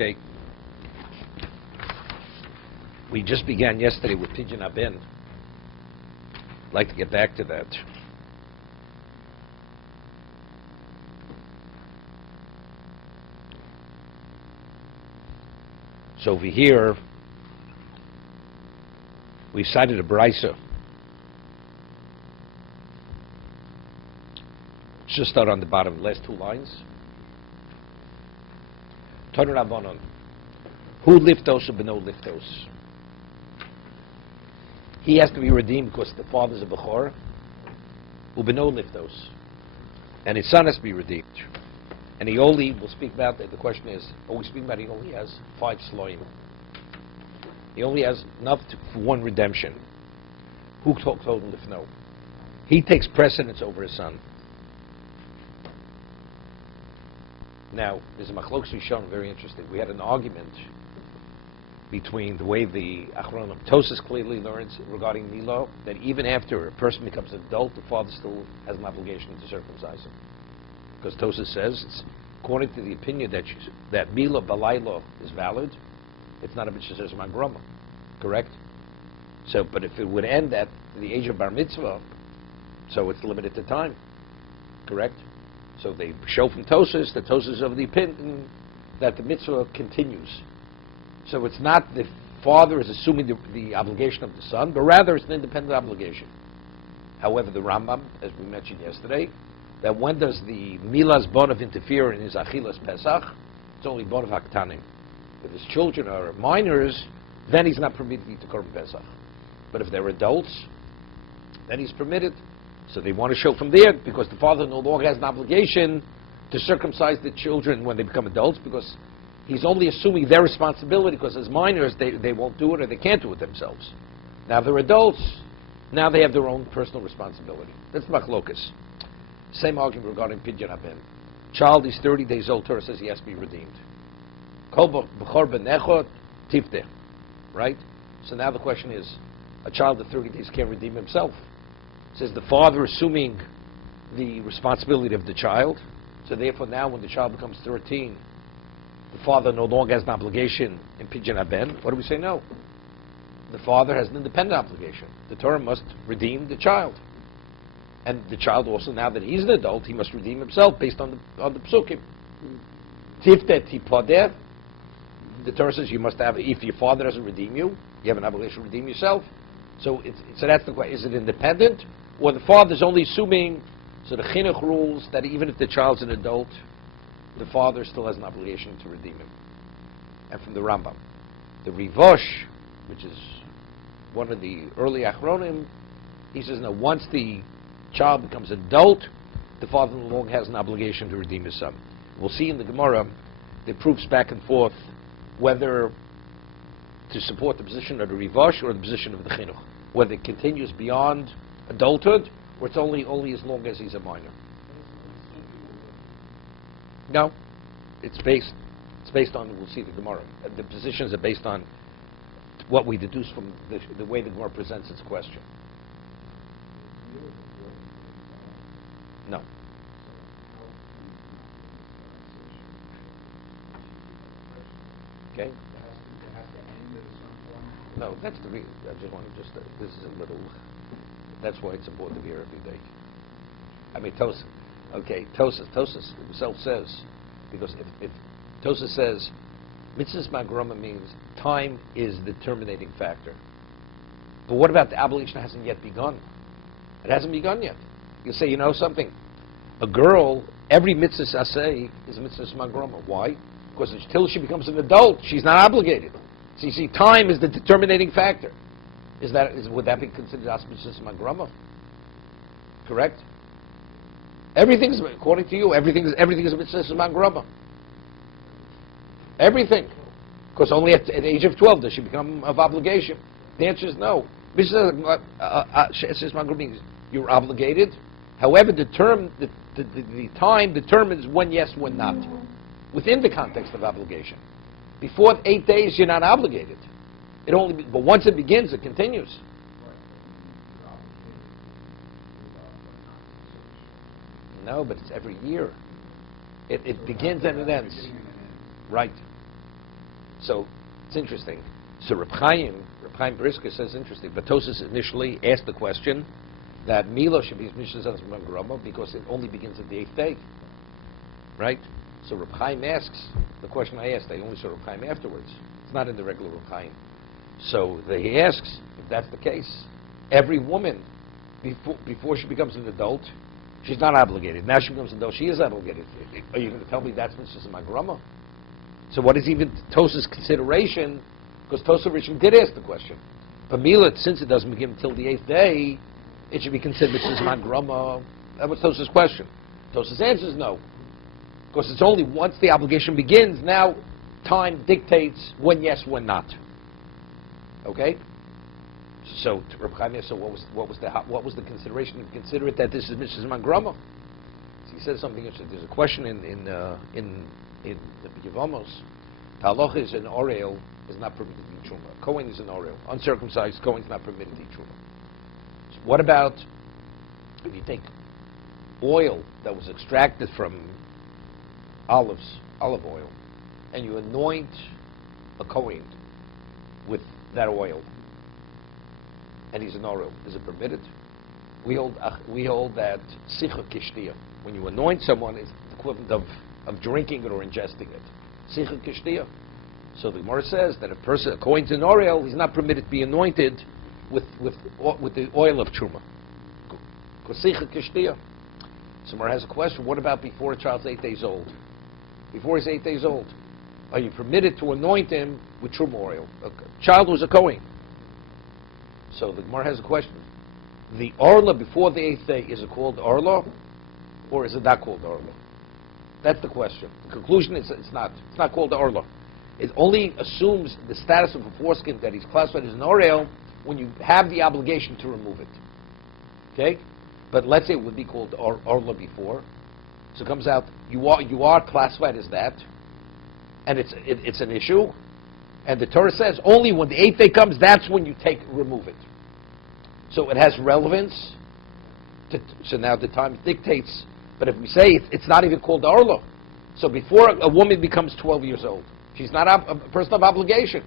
Okay. We just began yesterday with Pidyon Haben. I'd like to get back to that. So over here, we cited a brisa. Just start on the bottom, last two lines. Tanu Rabbanon. Who liftos or beno liftos? He has to be redeemed because the father's a bechor. Ubeno liftos. And his son has to be redeemed. And he only, we'll speak about that. The question is, we speak about he only has 5 sloim. He only has enough for one redemption. Who told him to know? He takes precedence over his son. Now, there's a machlokes Rishon, very interesting. We had an argument between the way the Achronim Tosas clearly learns regarding Milo, that even after a person becomes an adult, the father still has an obligation to circumcise him. Because Tosas says, it's, according to the opinion that Milo Balaylo is valid, it's not a mitzvah says Magrama, correct? So, but if it would end at the age of Bar Mitzvah, so it's limited to time, correct? So they show from Tosas, the Tosas of the opinion that the mitzvah continues. So it's not the father is assuming the obligation of the son, but rather it's an independent obligation. However, the Rambam, as we mentioned yesterday, that when does the Milas Bonav interfere in his Achilas Pesach? It's only Bonav Haktanim. If his children are minors, then he's not permitted to eat the Korban Pesach. But if they're adults, then he's permitted. So they want to show from there, because the father no longer has an obligation to circumcise the children when they become adults, because he's only assuming their responsibility, because as minors, they won't do it or they can't do it themselves. Now they're adults, now they have their own personal responsibility. That's machlokas. Same argument regarding Pidyon Haben. Child is 30 days old, Torah says he has to be redeemed. Kol b'chor b'nechot tifteh. Right? So now the question is, a child of 30 days can't redeem himself. It says the father assuming the responsibility of the child. So therefore now when the child becomes 13, the father no longer has an obligation in Pidyon Haben. What do we say? No. The father has an independent obligation. The Torah must redeem the child. And the child also, now that he's an adult, he must redeem himself based on the psukim. Tiftet tipodeh. The Torah says you must have, if your father doesn't redeem you, you have an obligation to redeem yourself. So that's the question. Is it independent? Or the father's only assuming, so the chinuch rules that even if the child's an adult, the father still has an obligation to redeem him. And from the Rambam, the Rivosh, which is one of the early Achronim, he says, no, once the child becomes adult, the father no longer has an obligation to redeem his son. We'll see in the Gemara, the proofs back and forth, whether to support the position of the Rivosh or the position of the Chinuch, whether it continues beyond adulthood, or it's only as long as he's a minor. No, it's based on, we'll see the Gemara. The positions are based on what we deduce from the way the Gemara presents its question. No. Okay. No, that's the reason. I just want to this is a little, that's why it's important to be here every day. I mean, Tosas himself says, because if Tosas says, mitzvahs magrama means time is the terminating factor. But what about the obligation that hasn't yet begun? It hasn't begun yet. You say, you know something? A girl, every mitzvah saseh is a mitzvah magrama. Why? Because until she becomes an adult, she's not obligated. So you see, time is the determinating factor. Would that be considered auspicious magrama? Correct? Everything is, according to you, everything is a mitzvah magrama. Everything. Because only at the age of 12 does she become of obligation. The answer is no. Mitzvah magrama means you're obligated. However, the time determines when yes, when not, within the context of obligation. Before 8 days, you're not obligated. But once it begins, it continues. No, but it's every year. It begins and it ends. Right. So it's interesting. So Reb Chaim Brisker says interesting, but Tosas initially asked the question that Mila should be Mishas Grama because it only begins at the 8th day, right? So Reb Chaim asks the question I asked. I only saw Reb Chaim afterwards. It's not in the regular Reb Chaim. So he asks, if that's the case, every woman before she becomes an adult, she's not obligated. Now she becomes an adult, she is obligated. Are you going to tell me that's Mishas Grama? So what is even Tosas' consideration? Because Tosas originally did ask the question. But Mila, since it doesn't begin until the 8th day, it should be considered Mishas Grama. That was Tosas' question. Tosas answers no. Because it's only once the obligation begins, now time dictates when yes, when not. Okay? So Reb Chaim asked, so what was the consideration to consider it that this is Mishas Grama? So he says something interesting. There's a question in the Yevamos. Halacha is an orel is not permitted to eat truma. Kohen is an orel. Uncircumcised Kohen is not permitted to eat truma. So what about if you take oil that was extracted from olive oil, and you anoint a Kohen with that oil, and he's an orel? Is it permitted? We hold that sicha kishtia. When you anoint someone, it's the equivalent of drinking it or ingesting it. Sicha kishtia. So the Gemara says that a Kohen's an orel, he's not permitted to be anointed with the oil of truma. Because sicha kishtia. So Gemara has a question. What about before a child's 8 days old? Before he's 8 days old, are you permitted to anoint him with truma oil? A child was a Kohen. So the Gemara has a question. The orla before the 8th day, is it called orla, or is it not called orla? That's the question. The conclusion is it's not. It's not called orla. It only assumes the status of a foreskin that he's classified as an orel when you have the obligation to remove it. Okay? But let's say it would be called orla before. So it comes out you are classified as that, and it's an issue. And the Torah says only when the 8th day comes, that's when you remove it. So it has relevance. So now the time dictates. But if we say it's not even called orla, so before a woman becomes 12 years old, she's not a person of obligation.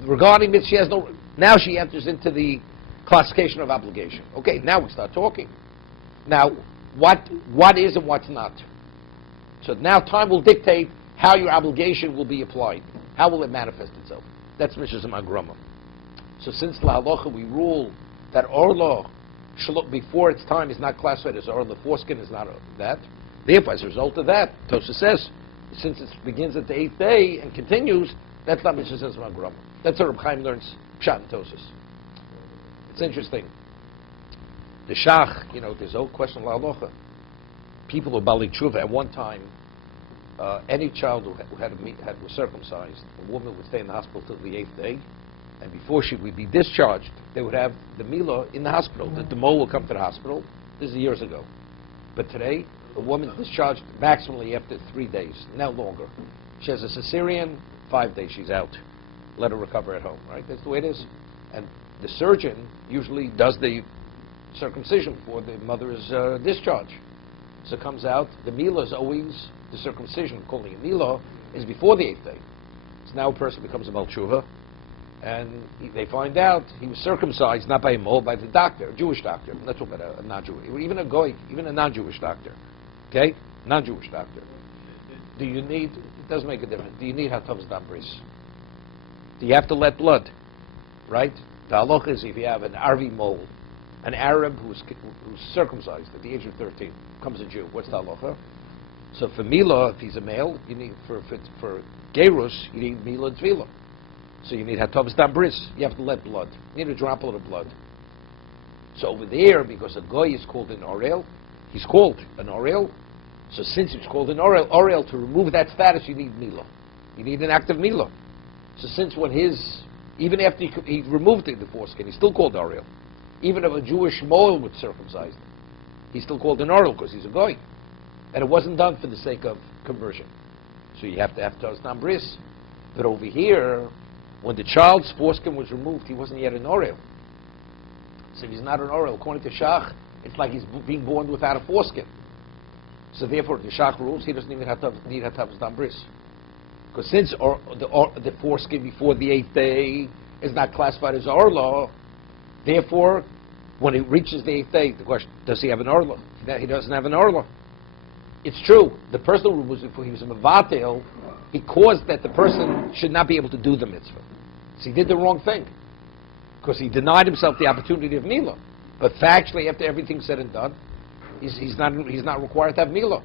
Regarding this, she has no. Now she enters into the classification of obligation. Okay, now we start talking. Now, what is and what's not? So now time will dictate how your obligation will be applied. How will it manifest itself? That's Mishas Grama. So since la halacha we rule that orla before its time is not classified as orla, the foreskin is not that. Therefore, as a result of that, Tosha says, since it begins at the 8th day and continues, that's not Mishas Grama. That's how Reb Chaim learns Pshat and Tosas. It's interesting. The Shach, there's a whole question of la halacha. People who bali tshuva at one time, any child who was circumcised, a woman would stay in the hospital till the 8th day, and before she would be discharged, they would have the milah in the hospital. The mole will come to the hospital. This is years ago. But today, a woman's discharged maximally after 3 days, no longer. She has a cesarean, 5 days she's out. Let her recover at home, right? That's the way it is. And the surgeon usually does the circumcision before the mother is discharged. So it comes out, the milah is always, the circumcision, calling it milah, is before the 8th day. So now a person becomes a Balshuva, and they find out he was circumcised not by a mole, by the doctor, a Jewish doctor. I'm not talking about a non-Jewish, even a goy, even a non-Jewish doctor. Okay? Non-Jewish doctor. Do you need, it does make a difference, do you need hatavas dambris? Do you have to let blood? Right? The halacha is if you have an Arvi mole, an Arab who's circumcised at the age of 13, becomes a Jew, what's the halacha? So for milah, if he's a male, you need, for gerus, you need milah and tefillah. So you need hatavas dambris. You have to let blood. You need a droplet of blood. So over there, because a goy is called an orel, he's called an orel. So since he's called an orel, to remove that status, you need milah. You need an act of milah. So since even after he removed the foreskin, he's still called orel. Even if a Jewish mole would circumcise him, he's still called an orel because he's a goy. And it wasn't done for the sake of conversion. So you have to have hatavas dambris. But over here, when the child's foreskin was removed, he wasn't yet an orel. So if he's not an orel, according to Shach, it's like he's being born without a foreskin. So therefore, the Shach rules he doesn't even need hatavas dambris. Because since the foreskin before the 8th day is not classified as Orla, therefore, when he reaches the 8th day, the question, does he have an Orla? He doesn't have an Orla. It's true. The person who was, he was a Mavatel, he caused that the person should not be able to do the mitzvah. So he did the wrong thing. Because he denied himself the opportunity of Milah. But factually, after everything's said and done, he's not required to have Milah.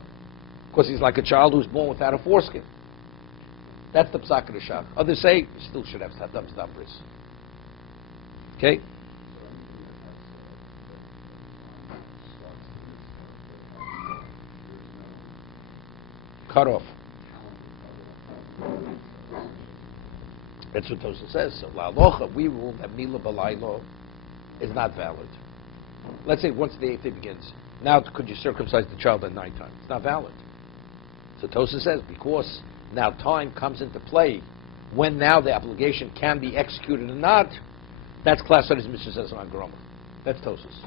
Because he's like a child who's born without a foreskin. That's the Psak of the Shach. Others say, you still should have Saddam's Dabris. Okay? Cut off. That's what Tosa says. So, La'alocha, we rule that Milah Balaylo is not valid. Let's say once the 8th day begins, now could you circumcise the child at nighttime? It's not valid. So Tosa says, because now time comes into play, when now the obligation can be executed or not, that's classified as Mr. says on Groma. That's Tosa's.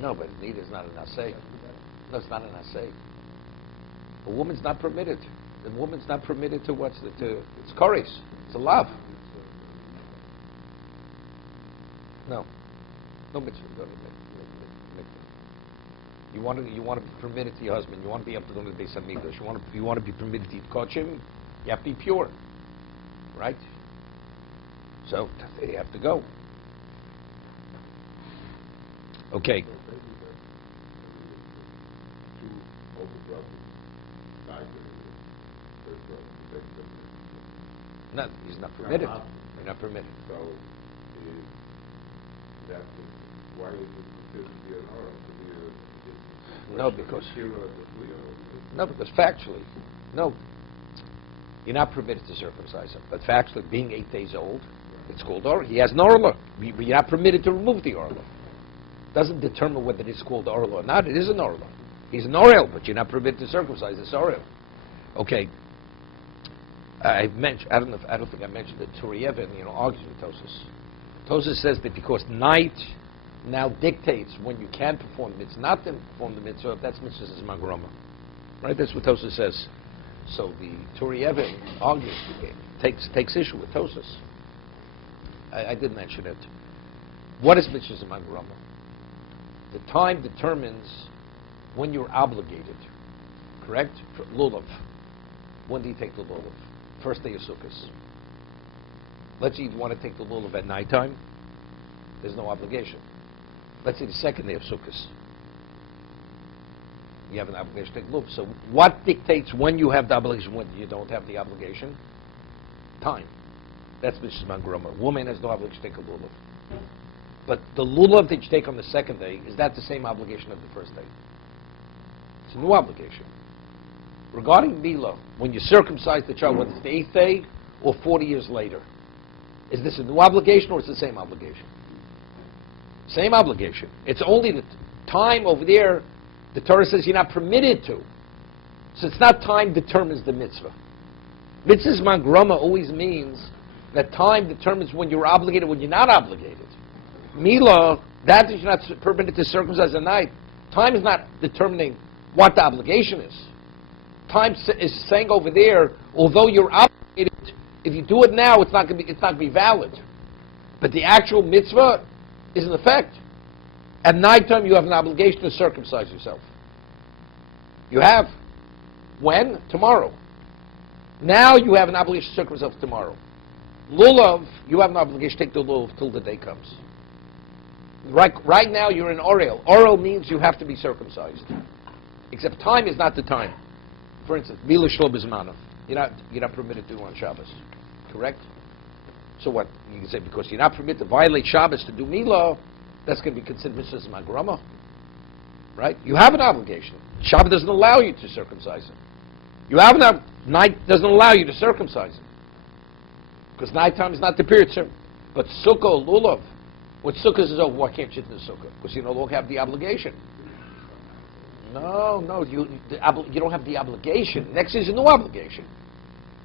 No, but neither is not an assay. No, it's not an assay. A woman's not permitted. The woman's not permitted to it's koris. It's a love. No. No mitzvah. You want to be permitted to your husband. You want to be able to go to the Beis Hamikdash. You want to be permitted to eat kochim. You have to be pure, right? So you have to go. Okay. No, he's not permitted. You're not permitted. So, why is it considered to be an aura? Because factually, no, you're not permitted to circumcise him. But factually, being 8 days old, it's called orla. He has an orla. You're not permitted to remove the orla. Doesn't determine whether it's called orla or not. It is an orla. He's an oriel, but you're not permitted to circumcise this oriel. Okay. I don't think I mentioned that Turiyevin, argues with Tosas. Tosas says that because night now dictates when you can perform the mitzvah, not to perform the mitzvah, that's mitzvah is Magroma. Right? That's what Tosas says. So the Turiyevin argues, takes issue with Tosas. I did mention it. What is mitzvah Magroma? The time determines when you're obligated. Correct? For lulav. When do you take the lulav? First day of Sukkot. Let's say you want to take the lulav at nighttime. There's no obligation. Let's say the second day of Sukkot. You have an obligation to take lulav. So what dictates when you have the obligation, when you don't have the obligation? Time. That's Mishman Groma. Woman has no obligation to take a lulav. But the lulav that you take on the second day, is that the same obligation of the first day? It's a new obligation. Regarding Milah, when you circumcise the child, whether it's the 8th day or 40 years later, is this a new obligation or is it the same obligation? Same obligation. It's only the time over there, the Torah says you're not permitted to. So it's not time determines the mitzvah. Mitzvah's mangrama always means that time determines when you're obligated, when you're not obligated. Milah, that is not permitted to circumcise at night. Time is not determining what the obligation is. Time is saying over there, although you're obligated, if you do it now, it's not going to be valid. But the actual mitzvah is in effect. At nighttime, you have an obligation to circumcise yourself. You have. When? Tomorrow. Now you have an obligation to circumcise yourself tomorrow. Lulav, you have an obligation to take the lulav till the day comes. Right now, you're in Oriel. Oriel means you have to be circumcised. Except time is not the time. For instance, Mila Shlo Bizmanov. You're not permitted to do on Shabbos. Correct? So what? You can say because you're not permitted to violate Shabbos to do Mila, that's going to be considered Mitzvah Magrama. Right? You have an obligation. Shabbos doesn't allow you to circumcise him. You have night doesn't allow you to circumcise him. Because nighttime is not the period. But Sukkah, Lulav, what Sukkah is over, why can't you do the Sukkah? Because you no longer have the obligation. No, you don't have the obligation. Next is a new obligation.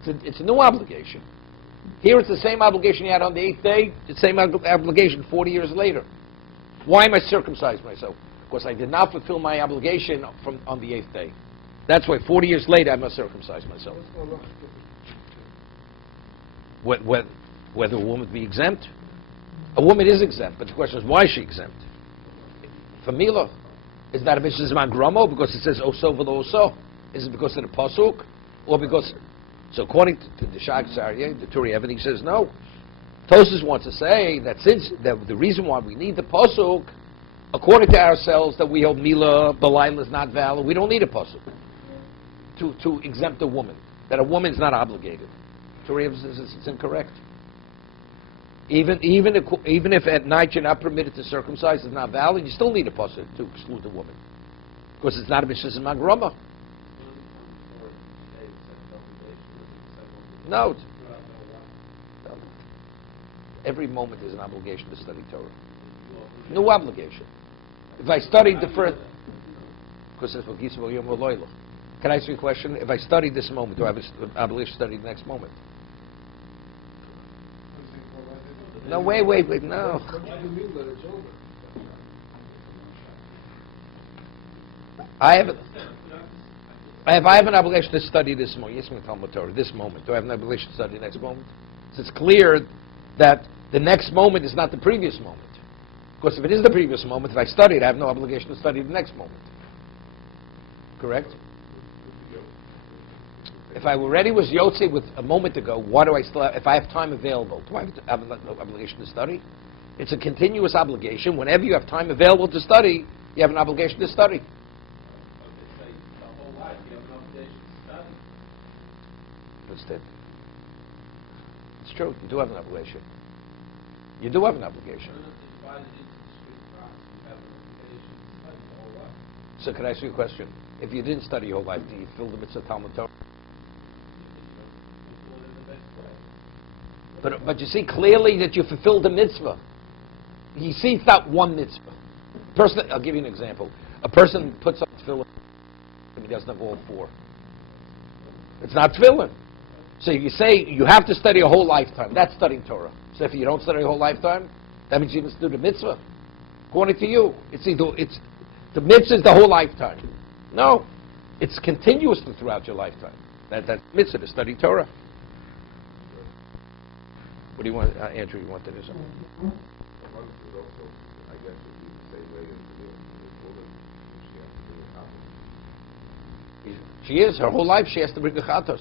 It's a new obligation. Here it's the same obligation you had on the 8th day, the same obligation 40 years later. Why am I circumcised myself? Because I did not fulfill my obligation on the 8th day. That's why 40 years later I must circumcise myself. Whether a woman be exempt? A woman is exempt, but the question is, why is she exempt? For Mila, is that a Mishnas Man Gramo because it says Oso v'lo Oso? Is it because of the Pasuk? Or because... So according to the Shag Sarya, the Turi Evan, says no. Tosas wants to say that since the reason why we need the Pasuk, according to ourselves, that we hold Mila, Belilah is not valid, we don't need a Pasuk to exempt a woman. That a woman is not obligated. Turi Evan says it's incorrect. Even if at night you're not permitted to circumcise, it's not valid, you still need a pasuk to exclude the woman. Because it's not a Mishnas Magrama. No. Every moment is an obligation to study Torah. No obligation. If I studied the first... Because it's what Gisel Yom Loyla. Can I ask you a question? If I studied this moment, do I have an obligation to study the next moment? No, wait, no. What do you mean that it's over? If I have an obligation to study this moment, yes, I'm Talmud Torah, this moment, do I have an obligation to study the next moment? So it's clear that the next moment is not the previous moment. Because if it is the previous moment, if I study it, I have no obligation to study the next moment. Correct? If I already was Yotze with a moment ago, why do I still have, if I have time available, do I have no obligation to study? It's a continuous obligation. Whenever you have time available to study, you have an obligation to study. What's that? It's true, you do have an obligation. You do have an obligation. So can I ask you a question? If you didn't study your whole life, do you feel the mitzvah Talmud Torah? But you see clearly that you fulfilled the mitzvah. You see it's not one mitzvah. I'll give you an example. A person puts on tefillin and he doesn't have all four. It's not tefillin. So you say you have to study a whole lifetime. That's studying Torah. So if you don't study a whole lifetime, that means you didn't do the mitzvah. According to you, the mitzvah is the whole lifetime. No, it's continuously throughout your lifetime. That's mitzvah to study Torah. What do you want, Andrew? You want to do something? A month is also, I guess, would be the same way as the woman. She has to bring a chatos. She is. Her whole life she has to bring the chatos.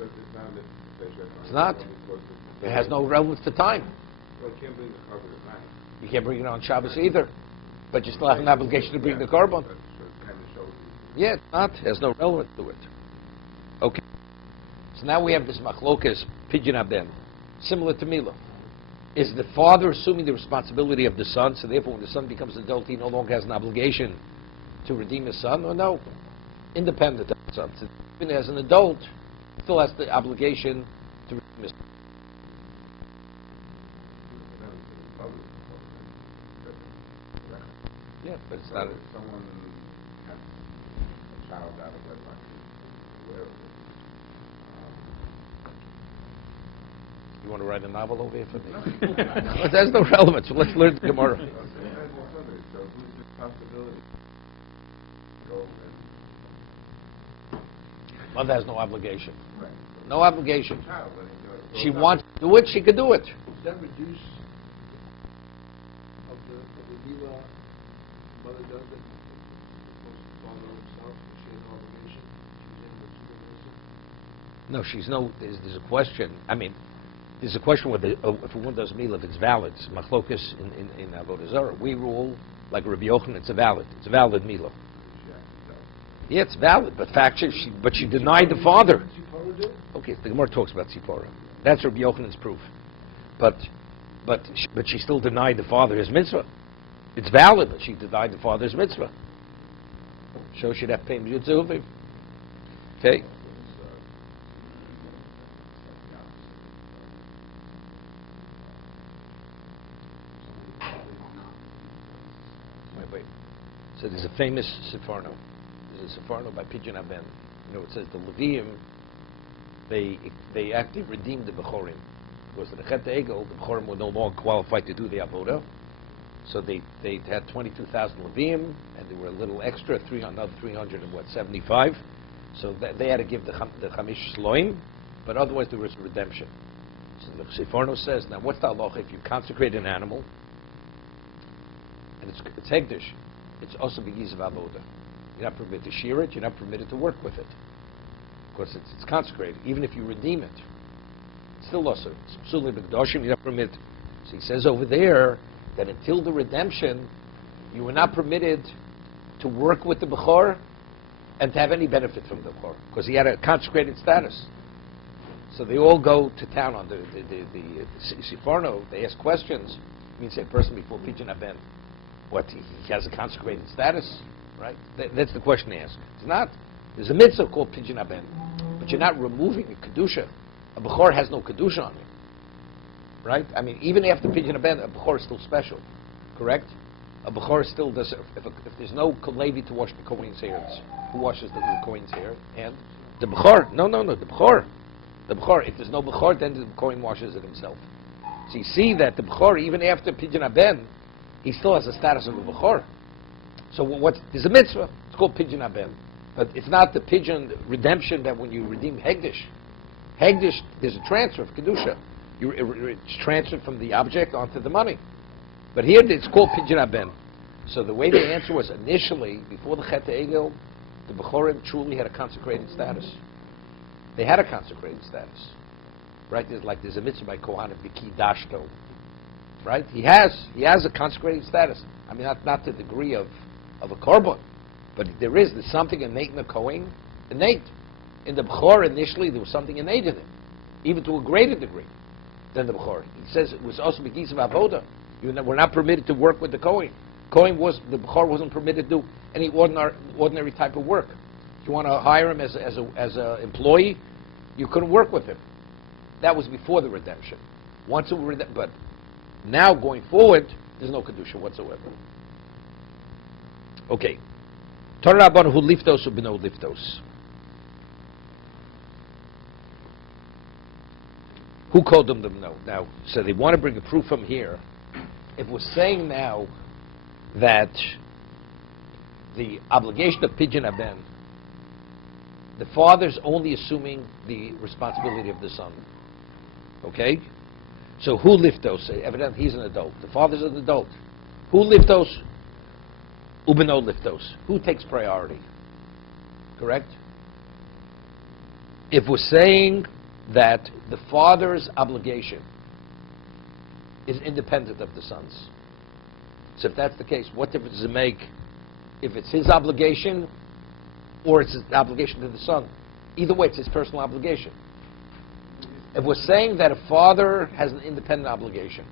It's not. It has no relevance to time. Well, you can't bring the carbon at night. You can't bring it on Shabbos either. But you still have an obligation to bring the carbon. Yeah, it's not. It has no relevance to it. Okay. So now we have this machlokas, pidyon abden. Similar to Mila. Is the father assuming the responsibility of the son, so therefore when the son becomes an adult, he no longer has an obligation to redeem his son, or no? Independent of the son. So even as an adult, still has the obligation to redeem his son. Yeah, but it's not... Someone has a child out of wedlock, whatever. You want to write a novel over here for me? But there's no relevance. So let's learn the Gemara. So who's the possibility? Go and... Mother has no obligation. Right. No obligation. Child, She wants to do it, she could do it. Does that reduce of the Mila mother does it? Father himself, she has no obligation. No, there's a question. I mean, there's a question whether if a woman does Mila, if it's valid. It's machlokas in Avodah Zarah. We rule, like Rabbi Yochanan, it's a valid Mila. Yeah, it's valid, but she denied the father. Okay, the Gemara talks about Tzipora. That's Rabbi Yochanan's proof. But she still denied the father his mitzvah. It's valid, but she denied the father's mitzvah. So she'd have to pay him Yitzhuvim. Okay. Wait. So there's a famous Sefarno. There's a Sefarno by Pidyon Aben. You know, it says the Levium, they actually redeemed the Bechorim. Because the Chet Egel, the Bechorim were no longer qualified to do the Avodah. So they had 22,000 Levium, and they were a little extra, another 375. So they had to give the Chamish Shloim, but otherwise there was redemption. So the Seforno says, now what's the halacha if you consecrate an animal, and it's hegdish, it's also begiz of avoda. You're not permitted to shear it, you're not permitted to work with it. Of course, it's consecrated. Even if you redeem it, it's still also. It's psuli b'kedoshim, you're not permitted. So he says over there that until the redemption, you were not permitted to work with the Bechor and to have any benefit from the Bechor, because he had a consecrated status. So they all go to town on the Siforno, they ask questions. I mean, say a person before Pidyon Haben, what, he has a consecrated status, right? That's the question they ask. It's not. There's a mitzvah called Pidyon Haben, but you're not removing a Kedusha. A Bechor has no Kedusha on him, right? I mean, even after Pidyon Haben, a Bechor is still special, correct? A Bechor still does, if there's no Levi to wash the Kohen's hair, who washes the Kohen's hair? And the Bechor. No, the Bechor. The Bechor. If there's no Bechor, then the Kohen washes it himself. So you see that the Bechor, even after Pidyon Haben, he still has the status of a Bechor. So there's a mitzvah. It's called Pidyon Haben. But it's not the Pidyon redemption that when you redeem Hegdish. Hegdish, there's a transfer of Kedusha. It's transferred from the object onto the money. But here it's called Pidyon Haben. So the way the answer was initially, before the Chet Egel, the Bechorim truly had a consecrated status. They had a consecrated status. Right? There's a mitzvah by Kohanim, Biki Dashto. Right? He has a consecrated status. I mean, not to the degree of a korban, but there's something innate in the Kohen, innate. In the Bechor, initially, there was something innate in it, even to a greater degree than the Bechor. He says it was also Begiz of Avoda. We're not permitted to work with the Kohen. The Bechor wasn't permitted to do any ordinary type of work. If you want to hire him as an employee, you couldn't work with him. That was before the redemption. Once it was but now going forward, there's no Kedusha whatsoever. Okay. Torah Rabban hu liftos ubino liftos. Who called them no? Now, so they want to bring a proof from here. If we're saying now that the obligation of Pidyon Haben, the father's only assuming the responsibility of the son. Okay? So who liftos? Evidently he's an adult. The father's an adult. Who liftos? Ubeno liftos. Who takes priority? Correct? If we're saying that the father's obligation is independent of the son's, so if that's the case, what difference does it make if it's his obligation or it's his obligation to the son? Either way, it's his personal obligation. If we're saying that a father has an independent obligation,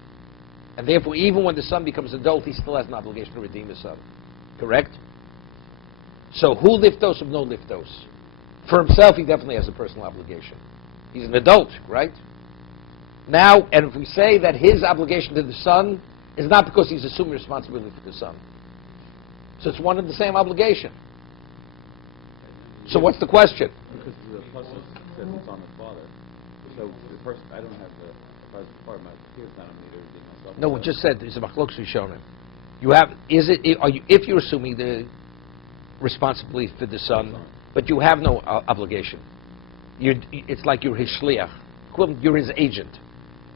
and therefore even when the son becomes adult, he still has an obligation to redeem his son, correct? So who liftos or no liftos? For himself, he definitely has a personal obligation. He's an adult, right? Now, and if we say that his obligation to the son is not because he's assuming responsibility for the son, so it's one and the same obligation. So what's the question? Because the person says it's on the father. So the person, I don't have if I was part of my peers, not on me to redeem myself. No, we just said there's a machlokes rishonim. If you're assuming the responsibility for the son, but you have no obligation, it's like you're his shliach, you're his agent.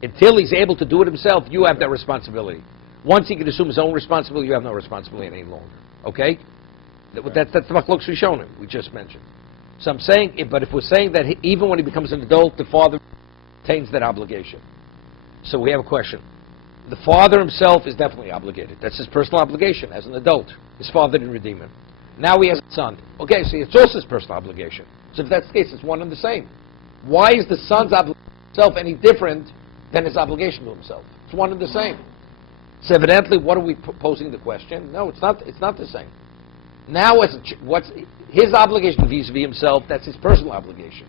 Until he's able to do it himself, you have that responsibility. Once he can assume his own responsibility, you have no responsibility any longer. Okay? That's the machlokes rishonim we just mentioned. So I'm saying, but if we're saying that even when he becomes an adult, the father retains that obligation. So we have a question. The father himself is definitely obligated. That's his personal obligation as an adult. His father didn't redeem him. Now he has a son. Okay, so it's also his personal obligation. So if that's the case, it's one and the same. Why is the son's obligation to himself any different than his obligation to himself? It's one and the same. So evidently, what are we posing the question? No, it's not. It's not the same. Now, what's his obligation vis-a-vis himself? That's his personal obligation.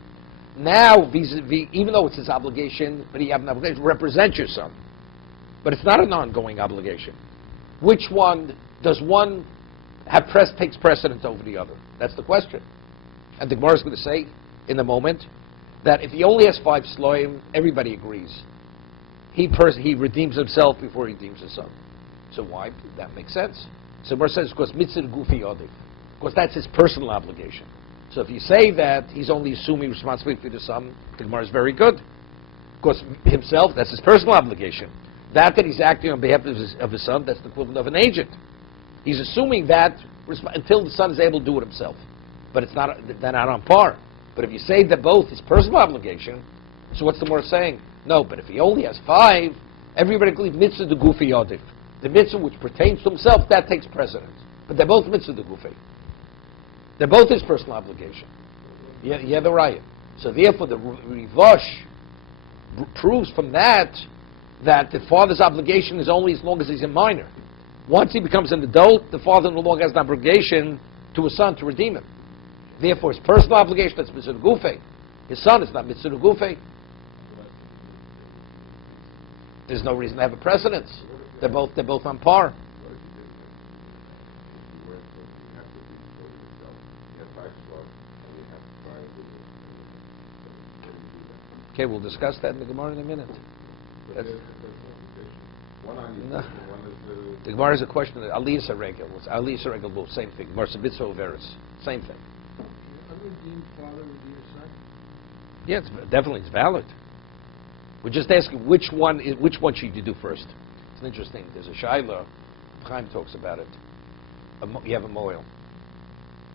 Now, vis-a-vis, even though it's his obligation, but he has an obligation to represent your son, but it's not an ongoing obligation. Which one does one takes precedence over the other? That's the question. And the Gemara is going to say in a moment that if he only has 5 sloim, everybody agrees. He redeems himself before he redeems his son. So why? That makes sense. So Gemara says, because mitzvah gufi odif. Because that's his personal obligation. So if you say that he's only assuming responsibility for the son, the Gemara is very good. Because himself, that's his personal obligation. That he's acting on behalf of his son, that's the equivalent of an agent. He's assuming that until the son is able to do it himself. But they're not on par. But if you say that both is personal obligation, so what's the more saying? No, but if he only has 5, everybody believes mitzvah de gufi yodif. The mitzvah which pertains to himself, that takes precedence. But they're both mitzvah de gufi. They're both his personal obligation. Yeah, the riot. So therefore, the Rivosh proves from that the father's obligation is only as long as he's a minor. Once he becomes an adult, the father no longer has an obligation to his son to redeem him. Therefore, his personal obligation, that's mitzvah de gufi. His son is not mitzvah de gufi. There's no reason to have a precedence. They're both on par. Okay, we'll discuss that in the Gemara in a minute. No. The Gemara is a question of Aliyah Regel. Aliyah Regel, same thing. Marsabitzo Overis, same thing. Unredeemed father redeemed son? Yeah, it's valid. We're just asking which one should you do first. It's interesting. There's a Shaila. Chaim talks about it. You have a moil,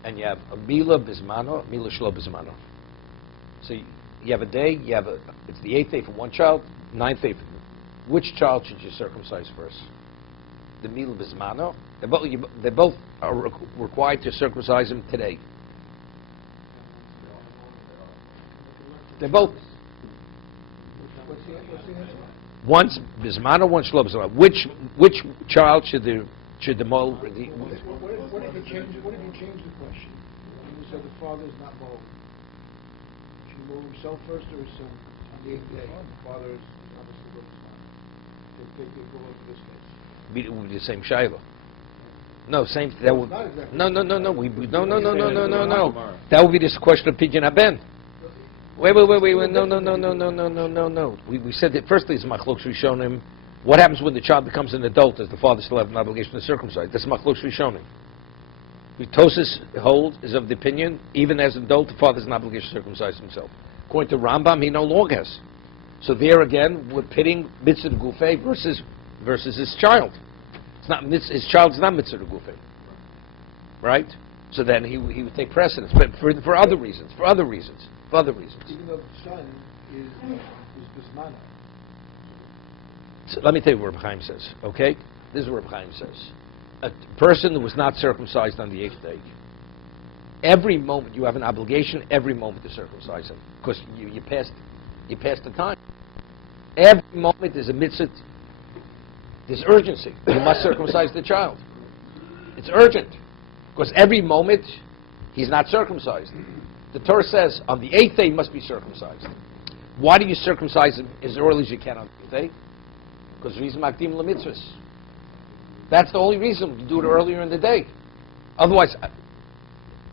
and you have a Mila Bismano, Mila Shlo Bismano. So you have a day. It's the 8th day for one child, 9th day for which child should you circumcise first? The Mila Bismano. They both are required to circumcise him today. They're both. What's the answer? One's Bismano, one's Shlo Bismano. Which child should the mole? What if you change the question? And you said the father is not mold. Should he mold himself first or his son on the 8th day? The father is obviously going to son. Take the equivalent of this case. It would be the same Shiloh. No, same. That would. Not exactly. No. That would be this question of Pidyon Haben. Wait. No. We said that firstly it's Machlokes Rishonim. What happens when the child becomes an adult? Does the father still have an obligation to circumcise? That's Machlokes Rishonim. Tosis holds is of the opinion, even as an adult, the father has an obligation to circumcise himself. According to Rambam, he no longer has. So there again, we're pitting mitzvah gufei versus his child. It's not his child's not mitzvah gufei, right? So then he would take precedence, but for other reasons. Even though the son is bismana. So let me tell you what Reb Chaim says. Okay, this is what Reb Chaim says. A person who was not circumcised on the 8th day, every moment you have an obligation, every moment to circumcise him, because you passed the time. Every moment there's a mitzvah, there's urgency. You must circumcise the child. It's urgent, because every moment he's not circumcised. The Torah says on the 8th day he must be circumcised. Why do you circumcise him as early as you can on the 8th day? Because reason makdim lemitzvahs. That's the only reason to do it earlier in the day. Otherwise,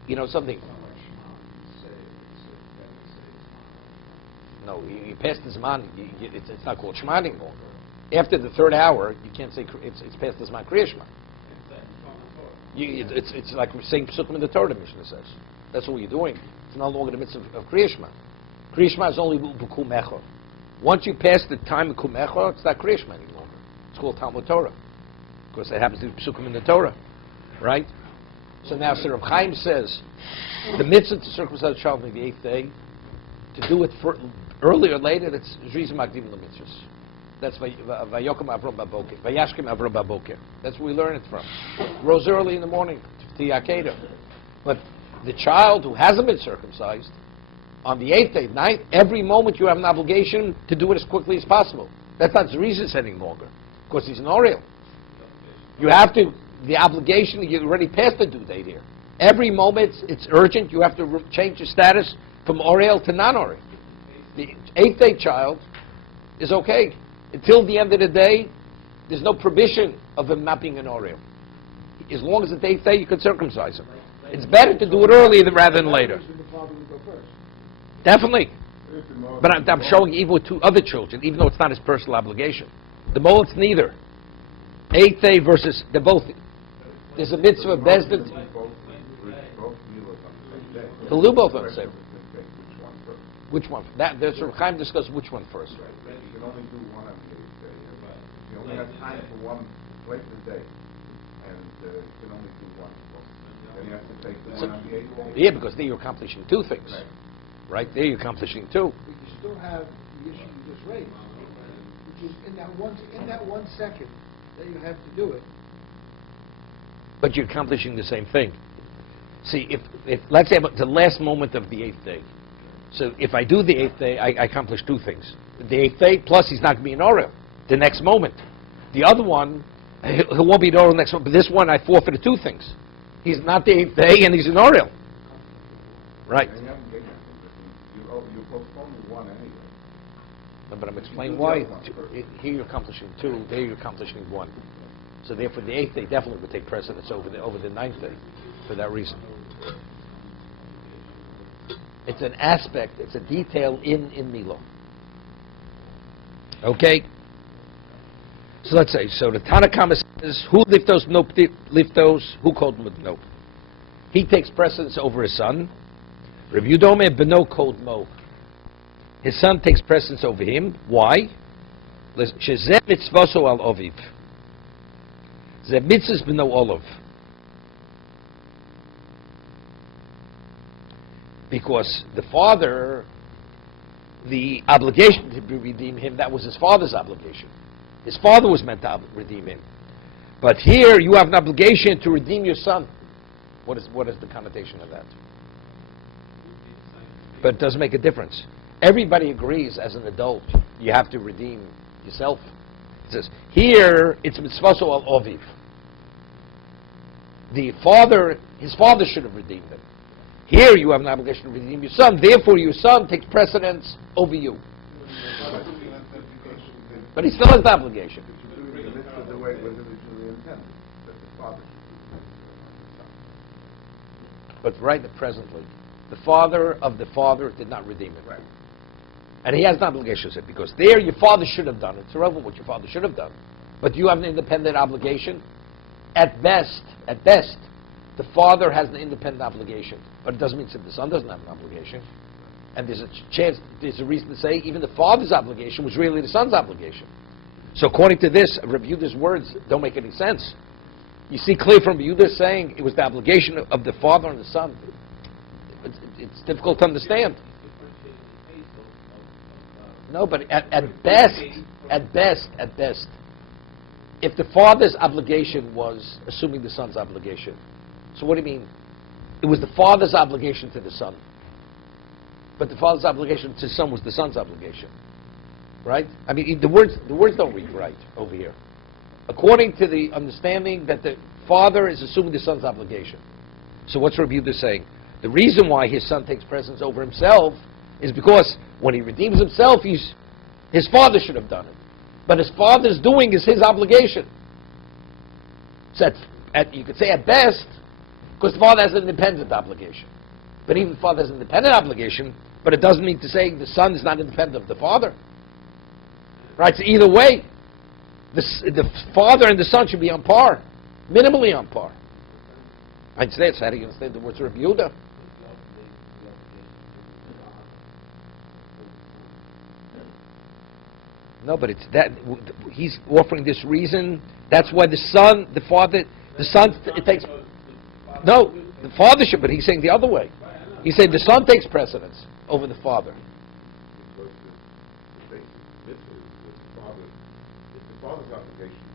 you know something. No, you passed the Zman, it's not called Shema anymore. After the 3rd hour, you can't say it's past the Zman Kriya Shema. It's like saying Psukim in the Torah, the Mishnah says. That's what you're doing. It's no longer the mitzvah of Kriya Shema. Kriya Shema is only B'kum Echo. Once you pass the time of Kum Echo, it's not Kriya Shema any longer. It's called Talmud Torah. Because that happens to be Psukim in the Torah. Right? So now, Sir Reb Chaim says, the mitzvah to circumcise a child on the 8th day, to do it earlier or later, that's Zrizim Magdim L'mitzvahs. That's Vayokim Avrom Baboker. Vayashkim Avrom Baboker. That's where we learn it from. Rose early in the morning to Yakedah. But the child who hasn't been circumcised, on the 8th day, 9th, every moment you have an obligation to do it as quickly as possible. That's not Zrizis any longer, because he's an Oriel. You have to, the obligation, you already passed the due date here. Every moment it's urgent, you have to change your status from Oriel to non-Oriel. The 8th day child is okay. Until the end of the day, there's no prohibition of him not being an Oriel. As long as it's the 8th day, you can circumcise him. It's better to do it earlier rather than later. Definitely. But I'm showing even with 2 other children, even though it's not his personal obligation. The mole, it's neither. 8th day versus, they're both. There's a mitzvah of Bezdin. He'll do both on the same. Okay, which one first? Which one? That's Reb Chaim discussed which one first. Right, you can only do one on the 8th day. You only have time for one late in the day, and you can only do one. Then you have to take the one on the 8th day. Yeah, because there you're accomplishing two things. Right? There you're accomplishing two. But you still have the issue you just raised, which is in that 1 second that you have to do it. But you're accomplishing the same thing. See, if let's say about the last moment of the 8th day. So if I do the 8th day, I accomplish two things. The 8th day, plus he's not going to be in Orel the next moment. The other one, he won't be in Orel next moment, but this one I forfeited two things. He's not the 8th day, and he's in Orel. Right. And you haven't gained anything. You postpone the one anyway. No, but I'm You explaining do the why. other one first. Here you're accomplishing two, there you're accomplishing one. So therefore the 8th day definitely would take precedence over the 9th day for that reason. It's an aspect, it's a detail in Milo. Okay? So let's say, so the Tanakhama says, who liftos nope liftos, who called him nope? He takes precedence over his son. Rav Yudome beno called mo. His son takes precedence over him. Why? Shezeh mitzvaso al oviv. Ze mitzvahs beno olav. Because the father, the obligation to redeem him, that was his father's obligation. His father was meant to redeem him. But here you have an obligation to redeem your son. What is the connotation of that? But it doesn't make a difference. Everybody agrees as an adult you have to redeem yourself. It says, here it's mitzvaso al oviv. His father should have redeemed him. Here you have an obligation to redeem your son, therefore your son takes precedence over you. But he still has the obligation. You're doing the mitzvah the way it was originally intended, that the father should do it. But right presently, the father of the father did not redeem him. Right. And he has an obligation to it, because there your father should have done it. It's irrelevant what your father should have done. But you have an independent obligation. At best, the father has an independent obligation. But it doesn't mean that the son doesn't have an obligation. And there's a reason to say even the father's obligation was really the son's obligation. So according to this, Rabbi Yehuda's words don't make any sense. You see clear from Rabbi Yehuda saying it was the obligation of the father and the son. It's difficult to understand. No, but at best, if the father's obligation was assuming the son's obligation, so what do you mean? It was the father's obligation to the son. But the father's obligation to the son was the son's obligation. Right? I mean, the words don't read right over here. According to the understanding that the father is assuming the son's obligation. So what's Rabbi Yehuda saying? The reason why his son takes precedence over himself is because when he redeems himself, his father should have done it. But his father's doing is his obligation. So you could say at best, because the father has an independent obligation. But even the father has an independent obligation, but it doesn't mean to say the son is not independent of the father. Right? So either way, the father and the son should be on par, minimally on par. I'd say it's how do you understand the words of Rabbi Yehuda? No, but it's that he's offering this reason. That's why the son it takes. No, the father should, but he's saying the other way. He's saying the son takes precedence over the father. Because the basic mitzvah is the father's obligation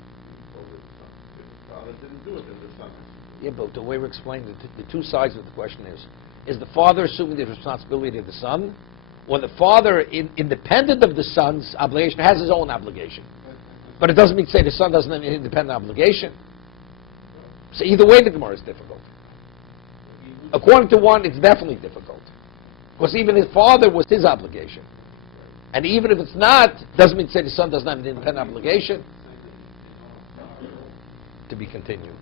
over the son. If the father didn't do it, then the son has to do it. Yeah, but the way we're explaining the two sides of the question is the father assuming the responsibility of the son, or the father, independent of the son's obligation, has his own obligation. But it doesn't mean to say the son doesn't have an independent obligation. So either way, the Gemara is difficult. According to one, it's definitely difficult. Because even his father was his obligation. And even if it's not, doesn't mean to say the son doesn't have an independent obligation. To be continued.